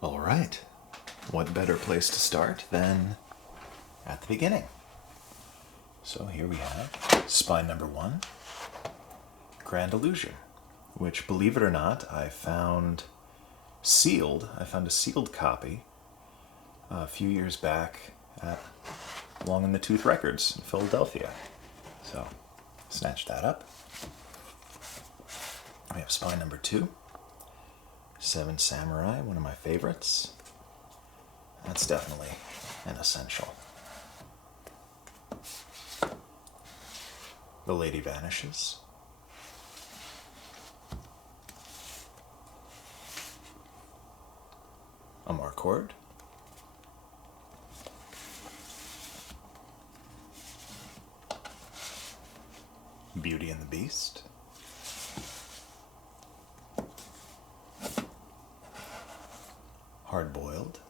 All right. What better place to start than at the beginning? So here we have spine number 1, Grand Illusion, which, believe it or not, I found sealed. I found a sealed copy a few years back at Long in the Tooth Records in Philadelphia. So, snatched that up. We have spine number 2, Seven Samurai, one of my favorites. That's definitely an essential. The Lady Vanishes. Amarcord. Beauty and the Beast. Hard Boiled.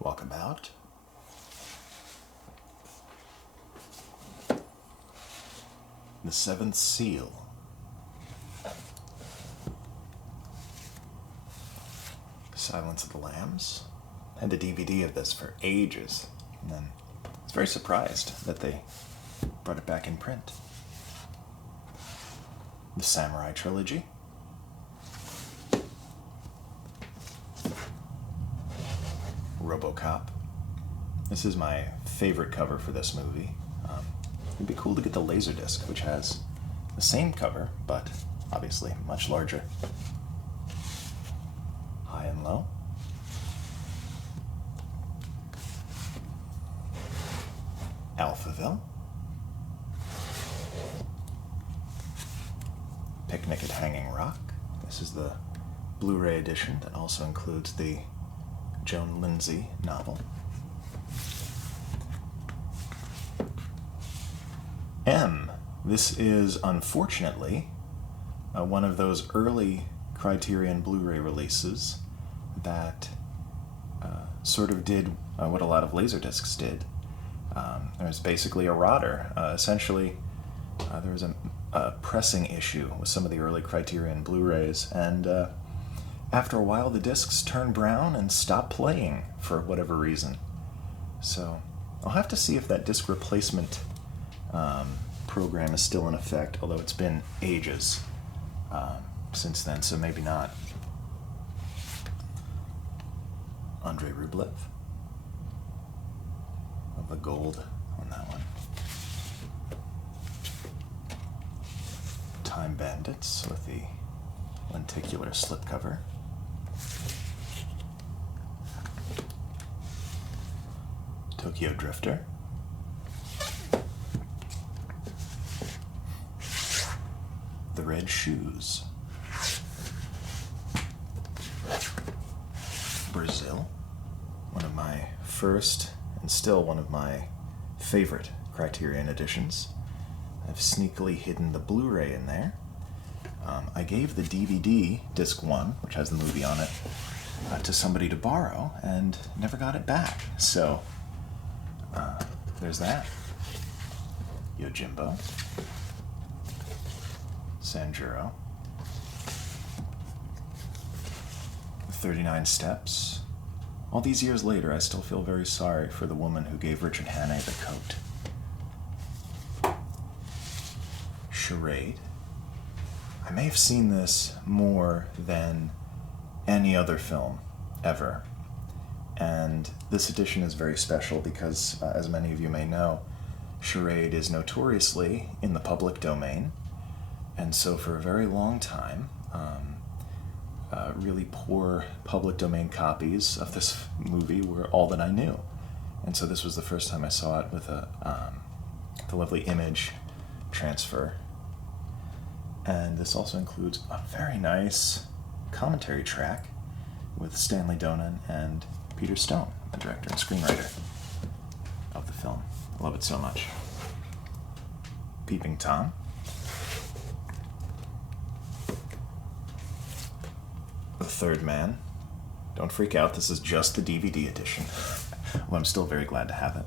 Walkabout. The Seventh Seal. Silence of the Lambs. Had a DVD of this for ages, and then I was very surprised that they brought it back in print. The Samurai Trilogy. RoboCop. This is my favorite cover for this movie. It'd be cool to get the laserdisc, which has the same cover, but obviously much larger. High and Low. Alphaville. Picnic at Hanging Rock. This is the Blu-ray edition that also includes the Joan Lindsay novel. M. This is, unfortunately, one of those early Criterion Blu-ray releases that sort of did what a lot of laserdiscs did. It was basically a rotter. Essentially, there was a pressing issue with some of the early Criterion Blu-rays, and after a while the discs turned brown and stopped playing for whatever reason. So I'll have to see if that disc replacement program is still in effect, although it's been ages since then, so maybe not. Andrei Rublev. Of the gold on that one. Time Bandits with the lenticular slipcover. Tokyo Drifter. The Red Shoes. Brazil. One of my first and still one of my favorite Criterion editions. I've sneakily hidden the Blu-ray in there. I gave the DVD, disc 1, which has the movie on it, to somebody to borrow and never got it back. So, there's that. Yojimbo. Sanjuro. 39 Steps. All these years later, I still feel very sorry for the woman who gave Richard Hannay the coat. Charade. I may have seen this more than any other film ever. And this edition is very special because, as many of you may know, Charade is notoriously in the public domain. And so for a very long time, really poor public domain copies of this movie were all that I knew. And so this was the first time I saw it with the lovely image transfer. And this also includes a very nice commentary track with Stanley Donen and Peter Stone, the director and screenwriter of the film. I love it so much. Peeping Tom. The Third Man. Don't freak out, this is just the DVD edition. Well, I'm still very glad to have it.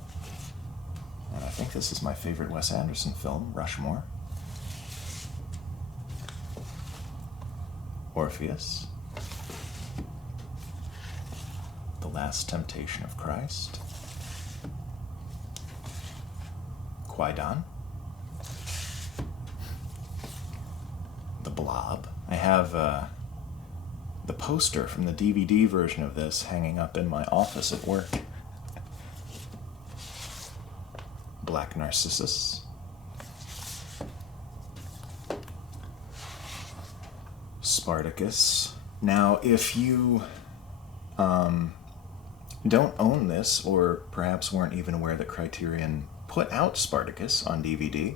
And I think this is my favorite Wes Anderson film, Rushmore. Orpheus, The Last Temptation of Christ, Qui-Gon, The Blob. I have the poster from the DVD version of this hanging up in my office at work. Black Narcissus, Spartacus. Now, if you don't own this, or perhaps weren't even aware that Criterion put out Spartacus on DVD,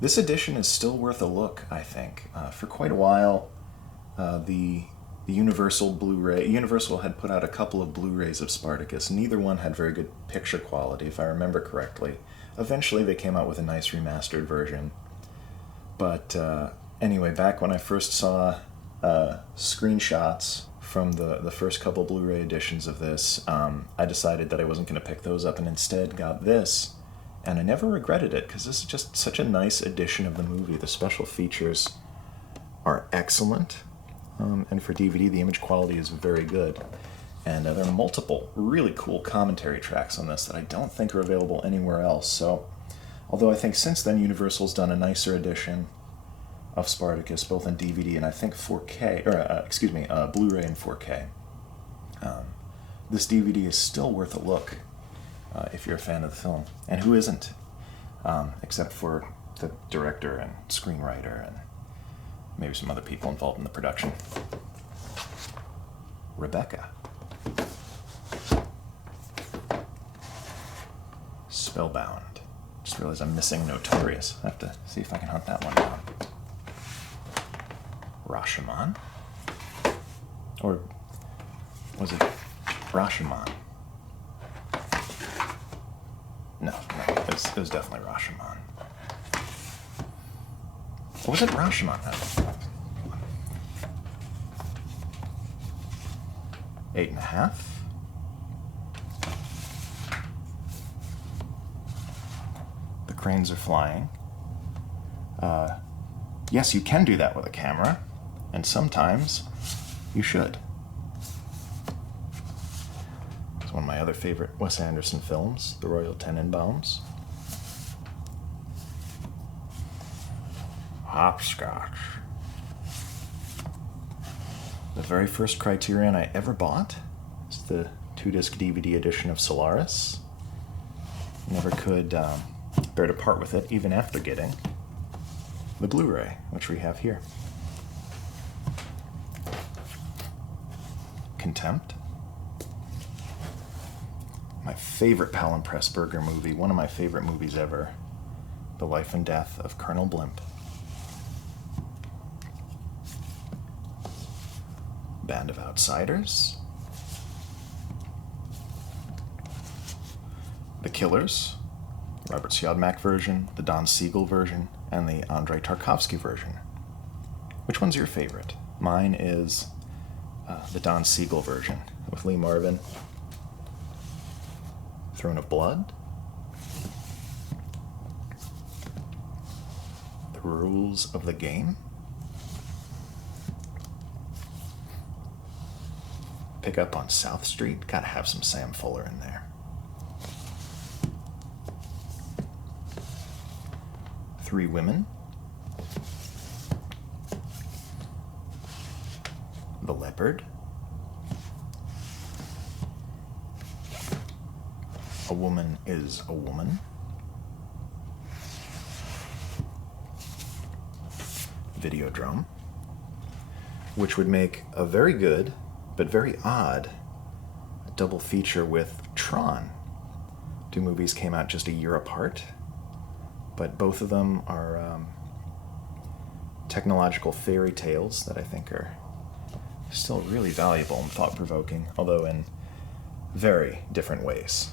this edition is still worth a look, I think. For quite a while, the Universal Blu-ray, Universal had put out a couple of Blu-rays of Spartacus. Neither one had very good picture quality, if I remember correctly. Eventually they came out with a nice remastered version. But anyway, back when I first saw screenshots from the first couple Blu-ray editions of this, I decided that I wasn't going to pick those up and instead got this. And I never regretted it, because this is just such a nice edition of the movie. The special features are excellent. And for DVD, the image quality is very good. And there are multiple really cool commentary tracks on this that I don't think are available anywhere else. So, although I think since then Universal's done a nicer edition of Spartacus, both in DVD and I think 4K, or Blu-ray and 4K. This DVD is still worth a look if you're a fan of the film. And who isn't? Except for the director and screenwriter and maybe some other people involved in the production. Rebecca. Spellbound. Just realized I'm missing Notorious. I have to see if I can hunt that one down. Rashomon? Or was it Rashomon? No, it was definitely Rashomon. Or was it Rashomon? 8.5? The cranes are flying. Yes, you can do that with a camera, and sometimes you should. It's one of my other favorite Wes Anderson films, The Royal Tenenbaums. Hopscotch. The very first Criterion I ever bought is the 2-disc DVD edition of Solaris. Never could bear to part with it, even after getting the Blu-ray, which we have here. Contempt. My favorite Powell and Pressburger movie, one of my favorite movies ever. The Life and Death of Colonel Blimp. Band of Outsiders. The Killers, Robert Siodmak version, the Don Siegel version, and the Andrei Tarkovsky version. Which one's your favorite? Mine is the Don Siegel version with Lee Marvin. Throne of Blood. The Rules of the Game. Pick Up on South Street. Gotta have some Sam Fuller in there. Three Women. The Leopard. A Woman is a Woman. Videodrome. Which would make a very good but very odd double feature with Tron. Two movies came out just a year apart, but both of them are technological fairy tales that I think are still really valuable and thought-provoking, although in very different ways.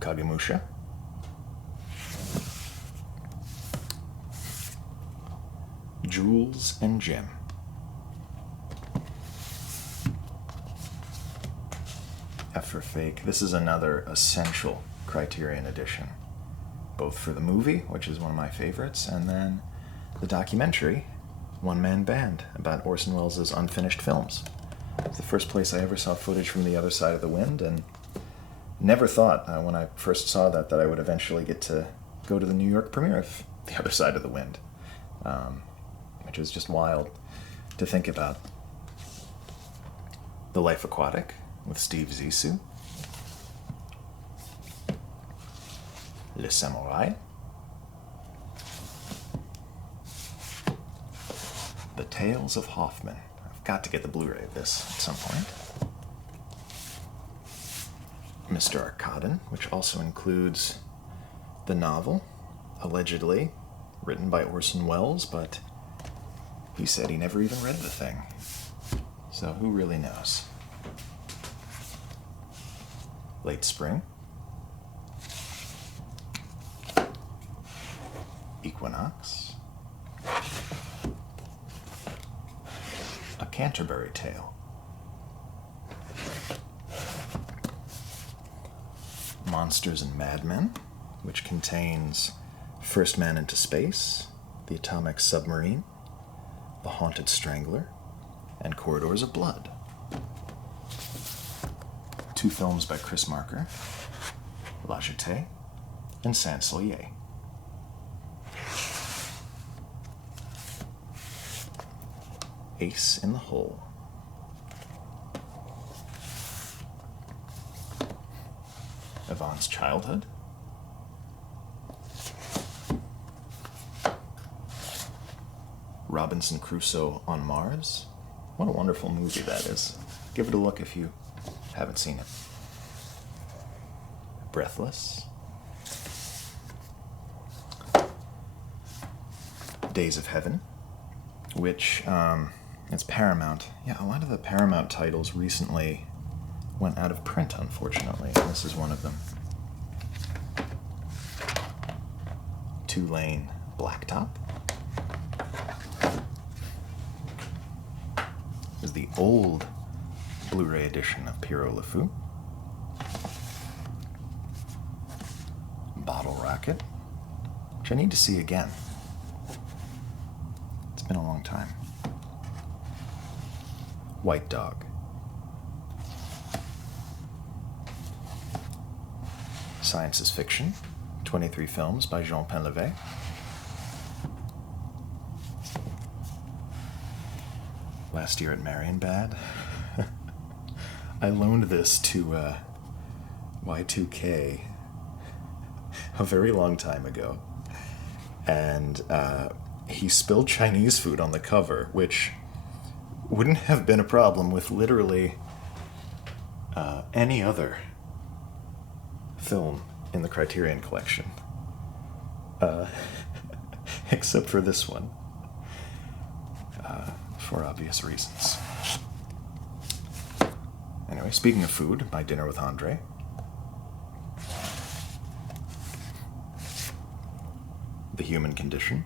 Kagemusha. Jules and Jim. F for Fake. This is another essential Criterion edition, both for the movie, which is one of my favorites, and then the documentary, one-man band about Orson Welles' unfinished films. It's the first place I ever saw footage from The Other Side of the Wind, and never thought when I first saw that I would eventually get to go to the New York premiere of The Other Side of the Wind, which was just wild to think about. The Life Aquatic with Steve Zissou. Le Samouraï. The Tales of Hoffman. I've got to get the Blu-ray of this at some point. Mr. Arkadin, which also includes the novel, allegedly written by Orson Welles, but he said he never even read the thing. So who really knows? Late Spring. Equinox. A Canterbury Tale. Monsters and Madmen, which contains First Man into Space, The Atomic Submarine, The Haunted Strangler, and Corridors of Blood. 2 films by Chris Marker, La Jetée, and Saint-Solier. Ace in the Hole. Yvonne's Childhood. Robinson Crusoe on Mars. What a wonderful movie that is. Give it a look if you haven't seen it. Breathless. Days of Heaven, which it's Paramount. Yeah, a lot of the Paramount titles recently went out of print, unfortunately. This is one of them. Two-Lane Blacktop. Is the old Blu-ray edition of Pierrot Le Fou. Bottle Rocket, which I need to see again. It's been a long time. White Dog. Science is Fiction, 23 films by Jean Painlevé. Last Year at Marienbad. I loaned this to Y2K a very long time ago, and he spilled Chinese food on the cover, which wouldn't have been a problem with literally any other film in the Criterion Collection, except for this one, for obvious reasons. Anyway, speaking of food, My Dinner with Andre. The Human Condition.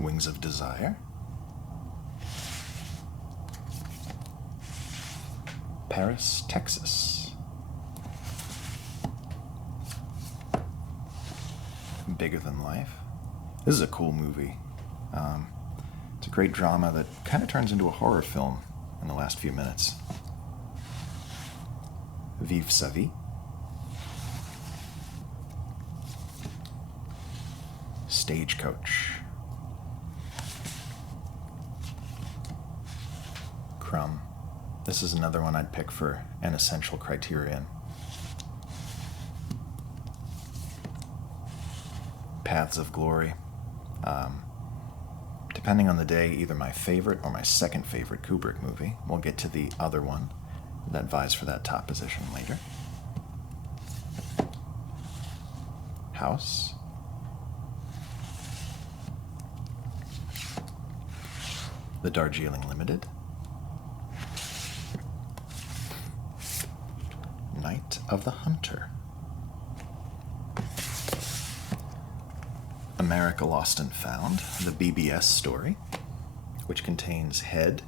Wings of Desire. Paris, Texas. Bigger Than Life. This is a cool movie. It's a great drama that kind of turns into a horror film in the last few minutes. Vive sa vie. Stagecoach. Crumb. This is another one I'd pick for an essential Criterion. Paths of Glory. Depending on the day, either my favorite or my second favorite Kubrick movie. We'll get to the other one that vies for that top position later. House. The Darjeeling Limited. Night of the Hunter. America Lost and Found, the BBS story, which contains Head,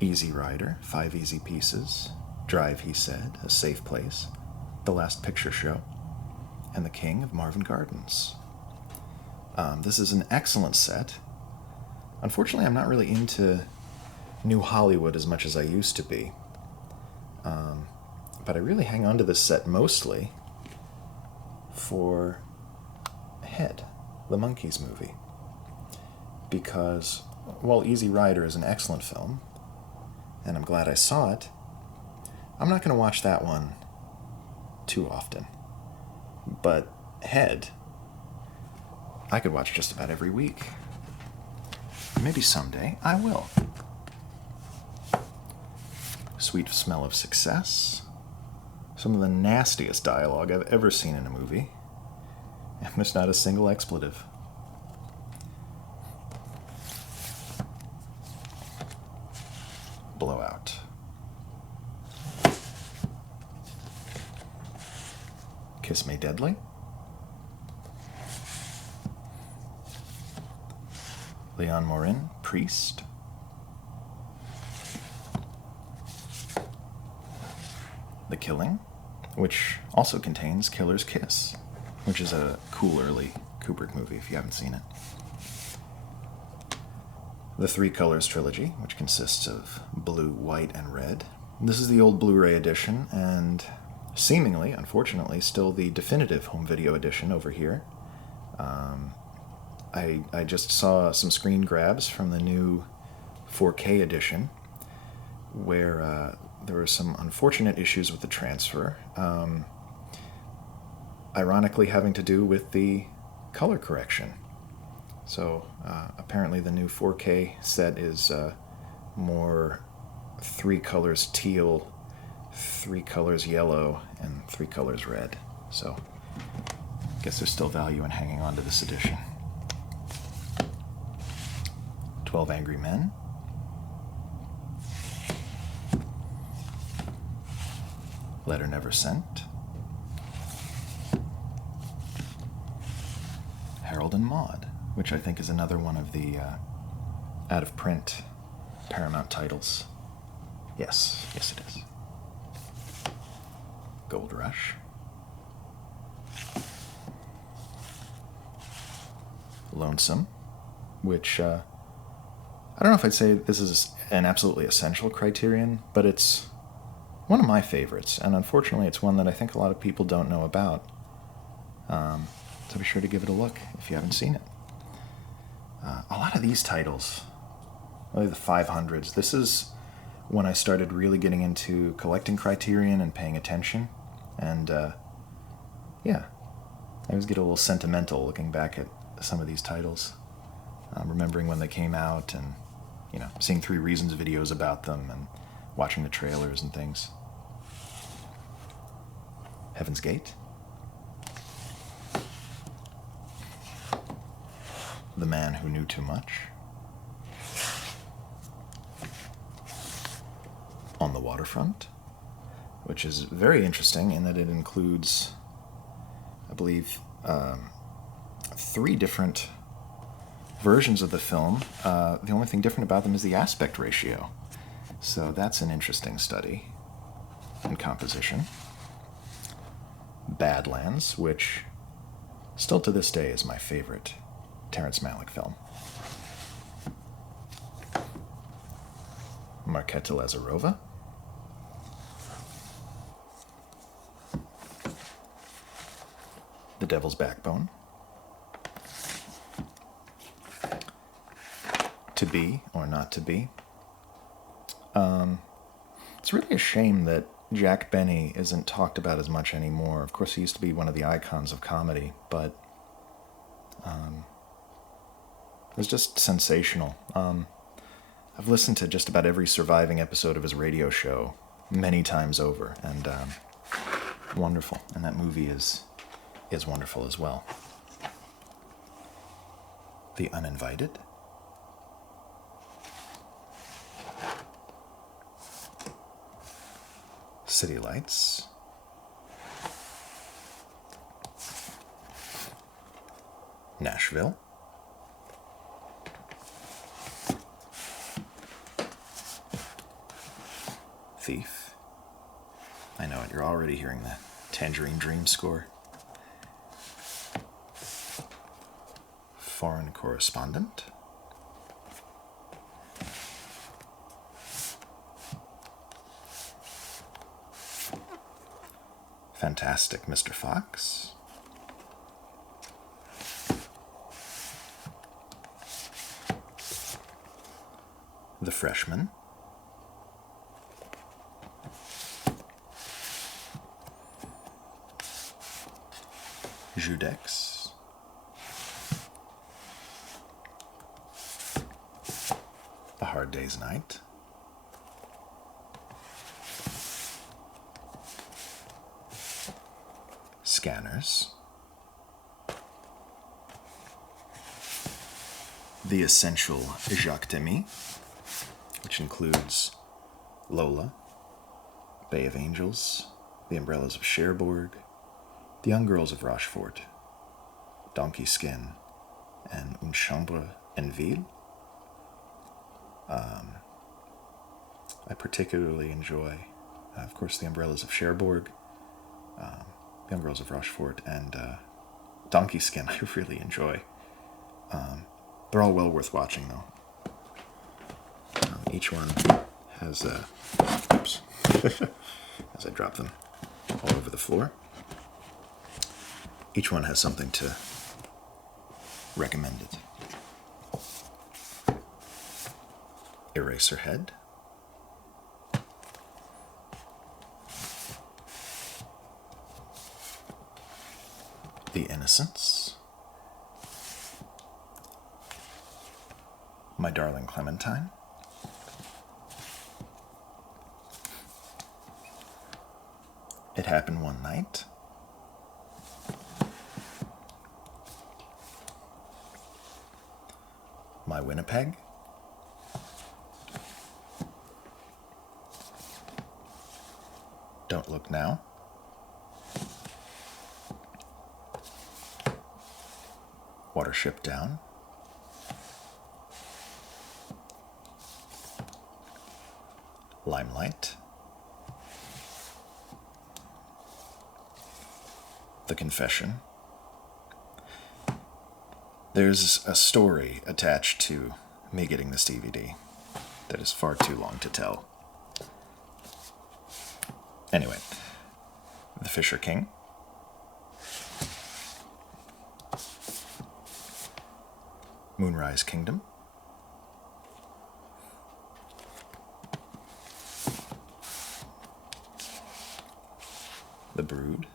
Easy Rider, 5 Easy Pieces, Drive, He Said, A Safe Place, The Last Picture Show, and the King of Marvin Gardens. This is an excellent set. Unfortunately, I'm not really into New Hollywood as much as I used to be. But I really hang on to this set mostly for Head, the Monkees movie. Because while Easy Rider is an excellent film, and I'm glad I saw it, I'm not going to watch that one too often. But Head, I could watch just about every week. Maybe someday I will. Sweet Smell of Success. Some of the nastiest dialogue I've ever seen in a movie. And there's not a single expletive. Blowout. Kiss Me Deadly. Leon Morin, Priest. The Killing, which also contains Killer's Kiss, which is a cool early Kubrick movie if you haven't seen it. The Three Colors trilogy, which consists of blue, white, and red. This is the old Blu-ray edition, and seemingly, unfortunately, still the definitive home video edition over here. I just saw some screen grabs from the new 4K edition, where there were some unfortunate issues with the transfer, ironically having to do with the color correction. So apparently the new 4K set is more 3 colors teal, 3 colors yellow, and 3 colors red. So I guess there's still value in hanging on to this edition. 12 Angry Men. Letter Never Sent. Harold and Maude, which I think is another one of the out-of-print Paramount titles. Yes it is. Gold Rush. Lonesome, which I don't know if I'd say this is an absolutely essential Criterion, but it's one of my favorites, and unfortunately it's one that I think a lot of people don't know about. So be sure to give it a look if you haven't seen it. A lot of these titles, really the 500s, this is when I started really getting into collecting Criterion and paying attention. And I always get a little sentimental looking back at some of these titles, remembering when they came out and seeing 3 Reasons videos about them and watching the trailers and things. Heaven's Gate. The Man Who Knew Too Much. On the Waterfront, which is very interesting in that it includes, I believe, 3 different versions of the film. The only thing different about them is the aspect ratio. So that's an interesting study in composition. Badlands, which still to this day is my favorite Terrence Malick film. Marketa Lazarova. The Devil's Backbone. To Be or Not to Be. It's really a shame that Jack Benny isn't talked about as much anymore. Of course, he used to be one of the icons of comedy, but it was just sensational. I've listened to just about every surviving episode of his radio show many times over, and wonderful. And that movie is wonderful as well. The Uninvited. City Lights. Nashville. Thief. I know it, you're already hearing the Tangerine Dream score. foreign correspondent. Fantastic Mr. Fox. The Freshman. Judex. A Hard Day's Night. Scanners. The Essential Jacques Demy, which includes Lola, Bay of Angels, The Umbrellas of Cherbourg, The Young Girls of Rochefort, Donkey Skin, and Une Chambre en Ville. I particularly enjoy, of course, The Umbrellas of Cherbourg, Young Girls of Rochefort, and Donkey Skin I really enjoy. They're all well worth watching, though. Each one has, oops, as I drop them all over the floor. Each one has something to recommend it. Eraserhead. The Innocents. My Darling Clementine. It Happened One Night. My Winnipeg. Don't Look Now. Watership Down. Limelight. The Confession. There's a story attached to me getting this DVD that is far too long to tell. Anyway, The Fisher King. Moonrise Kingdom. The Brood.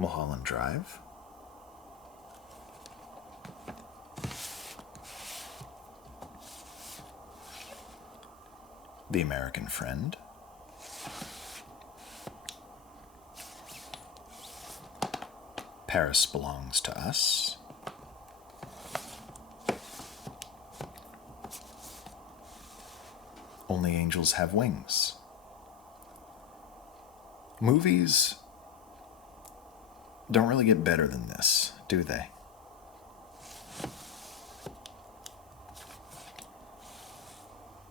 Mulholland Drive. The American Friend. Paris Belongs to Us. Only Angels Have Wings. Movies don't really get better than this, do they?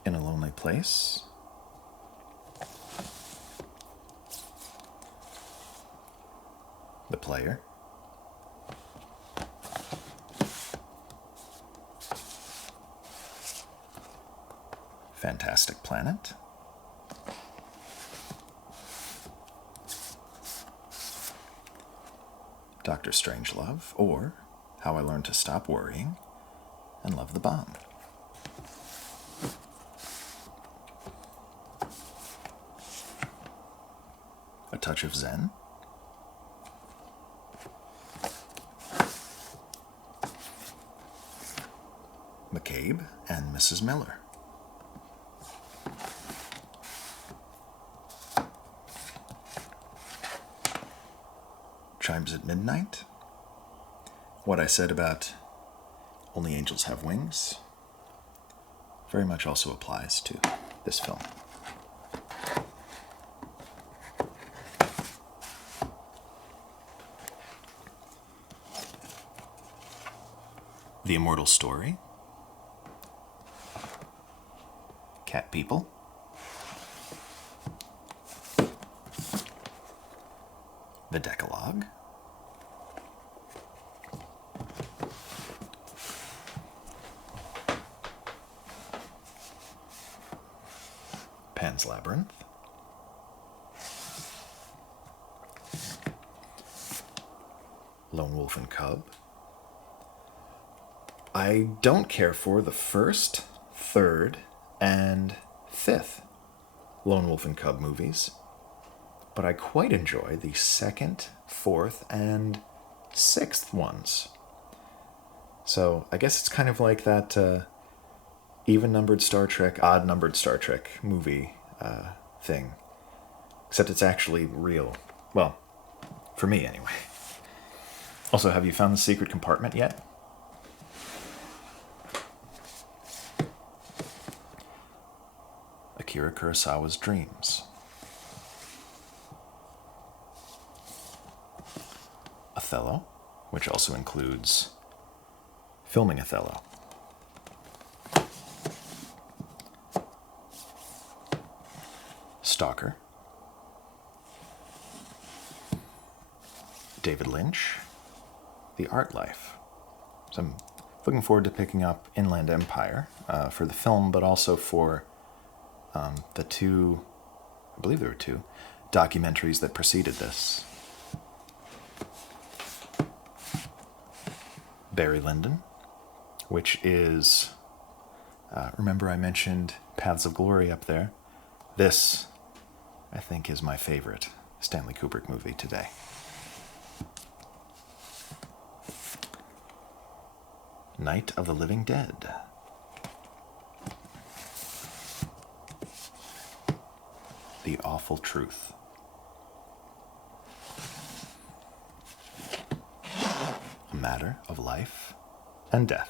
In a Lonely Place. The Player. Fantastic Planet. Dr. Strangelove, or How I Learned to Stop Worrying and Love the Bomb. A Touch of Zen. McCabe and Mrs. Miller. Chimes at Midnight. What I said about Only Angels Have Wings very much also applies to this film. The Immortal Story. Cat People. The Decalogue, Pan's Labyrinth, Lone Wolf and Cub. I don't care for the first, third, and fifth Lone Wolf and Cub movies, but I quite enjoy the second, fourth, and sixth ones. So I guess it's kind of like that even-numbered Star Trek, odd-numbered Star Trek movie thing, except it's actually real. Well, for me anyway. Also, have you found the secret compartment yet? Akira Kurosawa's Dreams. Othello, which also includes filming Othello. Stalker. David Lynch. The Art Life. So I'm looking forward to picking up Inland Empire for the film, but also for the two, I believe there were two, documentaries that preceded this. Barry Lyndon, which is, remember I mentioned Paths of Glory up there? This, I think, is my favorite Stanley Kubrick movie today. Night of the Living Dead. The Awful Truth. A Matter of Life and Death.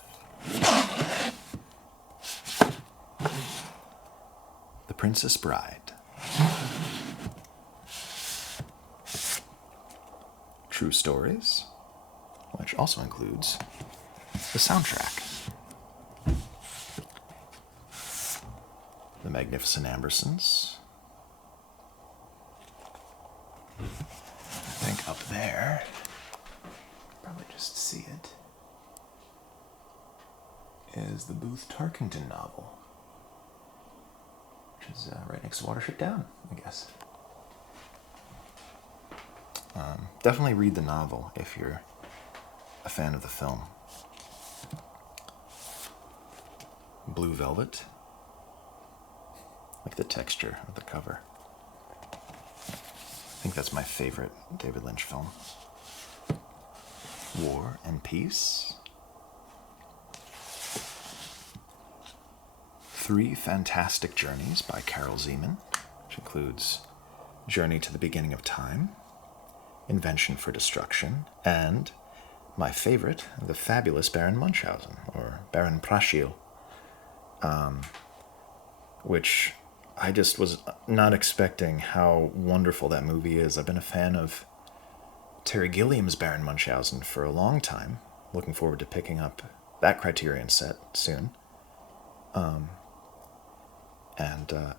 The Princess Bride. True Stories, which also includes the soundtrack. The Magnificent Ambersons. I think up there, probably just see it, is the Booth Tarkington novel, which is right next to Watership Down, I guess. Definitely read the novel if you're a fan of the film. Blue Velvet. Like the texture of the cover. I think that's my favorite David Lynch film. War and Peace. Three Fantastic Journeys by Carol Zeman, which includes Journey to the Beginning of Time, Invention for Destruction, and my favorite, The Fabulous Baron Munchausen, or Baron Prachiel, which I just was not expecting how wonderful that movie is. I've been a fan of Terry Gilliam's Baron Munchausen for a long time. Looking forward to picking up that Criterion set soon. And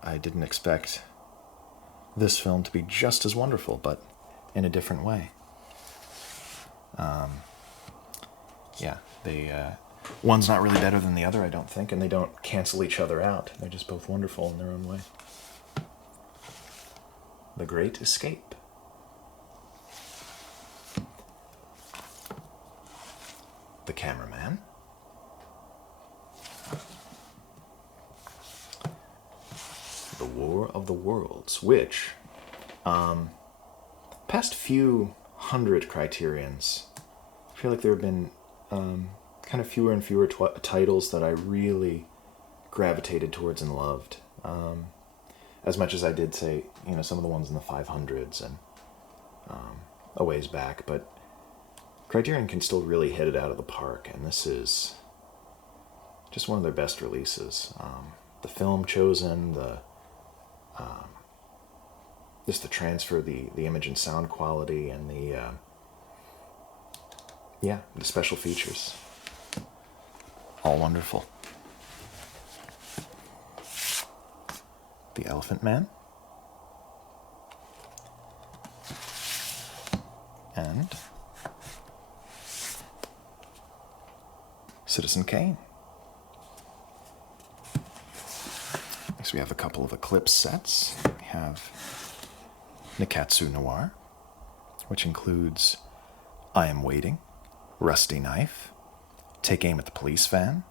I didn't expect this film to be just as wonderful, but in a different way. One's not really better than the other, I don't think, and they don't cancel each other out. They're just both wonderful in their own way. The Great Escape. The Cameraman. The War of the Worlds, which, past few hundred Criterions, I feel like there have been kind of fewer and fewer titles that I really gravitated towards and loved. As much as I did say, some of the ones in the 500s and a ways back, but Criterion can still really hit it out of the park, and this is just one of their best releases. The film chosen, just the transfer, the image and sound quality, and the special features. All wonderful. The Elephant Man. and Citizen Kane. Next we have a couple of Eclipse sets. We have Nikatsu Noir, which includes I Am Waiting, Rusty Knife, Take Aim at the Police Van,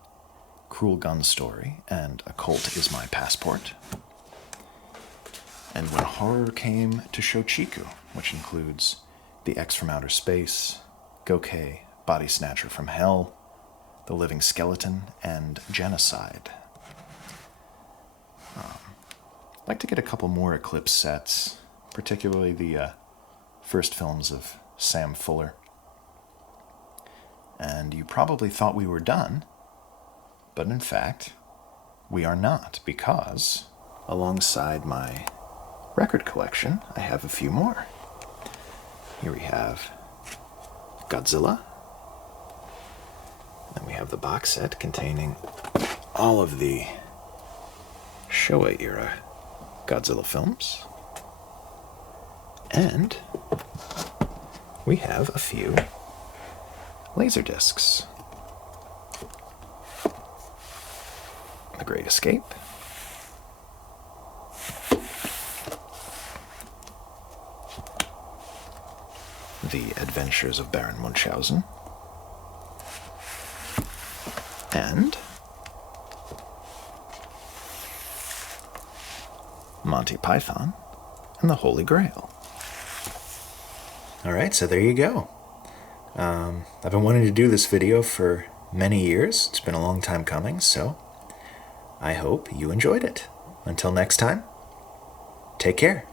Cruel Gun Story, and A Cult Is My Passport. And When Horror Came to Shochiku, which includes The X from Outer Space, Gokei, Body Snatcher from Hell, The Living Skeleton, and Genocide. I'd like to get a couple more Eclipse sets, particularly the first films of Sam Fuller. And you probably thought we were done, but in fact, we are not, because alongside my record collection, I have a few more. Here we have Godzilla. Then we have the box set containing all of the Showa-era Godzilla films. And we have a few laserdiscs. The Great Escape. The Adventures of Baron Munchausen. And Monty Python and the Holy Grail. Alright, so there you go. I've been wanting to do this video for many years. It's been a long time coming, so I hope you enjoyed it. Until next time, take care.